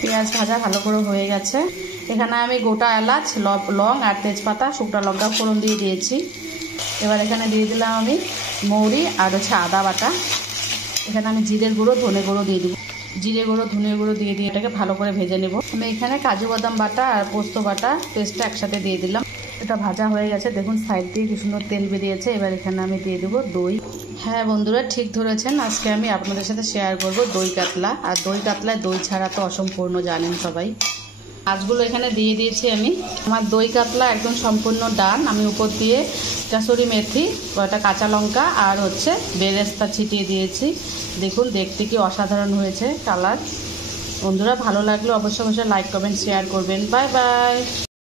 পেঁয়াজ ভাজা ভালো করে হয়ে গেছে। এখানে আমি গোটা এলাচ, লং আর তেজপাতা, শুকনো লঙ্কা ফোড়ন দিয়ে দিয়েছি। এবার এখানে দিয়ে দিলাম আমি মৌরি আর আদা বাটা। এখানে আমি জিরের গুঁড়ো, ধনে গুঁড়ো দিয়ে দিব। জিরে গুঁড়ো, ধনে গুঁড়ো দিয়ে এটাকে ভালো করে ভেজে নেব। আমি এখানে কাজু বাদাম বাটা আর পোস্ত বাটা পেস্টটা একসাথে দিয়ে দিলাম। এটা ভাজা হয়ে গেছে, দেখুন সাইড দিয়ে কি সুন্দর তেল বেরিয়েছে। এবার এখানে আমি দিয়ে দেবো দই। হ্যাঁ বন্ধুরা, ঠিক ধরেছেন, আজকে আমি আপনাদের সাথে শেয়ার করব দই কাতলা। আর দই কাতলায় দই ছাড়া তো অসম্পূর্ণ, জানেন সবাই। মাছগুলো এখানে দিয়ে দিয়েছি আমি। আমার দই কাতলা একদম সম্পূর্ণ ডান। আমি উপর দিয়ে কাসুরি মেথি, কয়েকটা কাঁচা লঙ্কা আর বেরেস্তা ছিটিয়ে দিয়েছি। দেখুন দেখতে কি অসাধারণ হয়েছে কালার। বন্ধুরা ভালো লাগলে অবশ্যই লাইক, কমেন্ট, শেয়ার করবেন। Bye bye.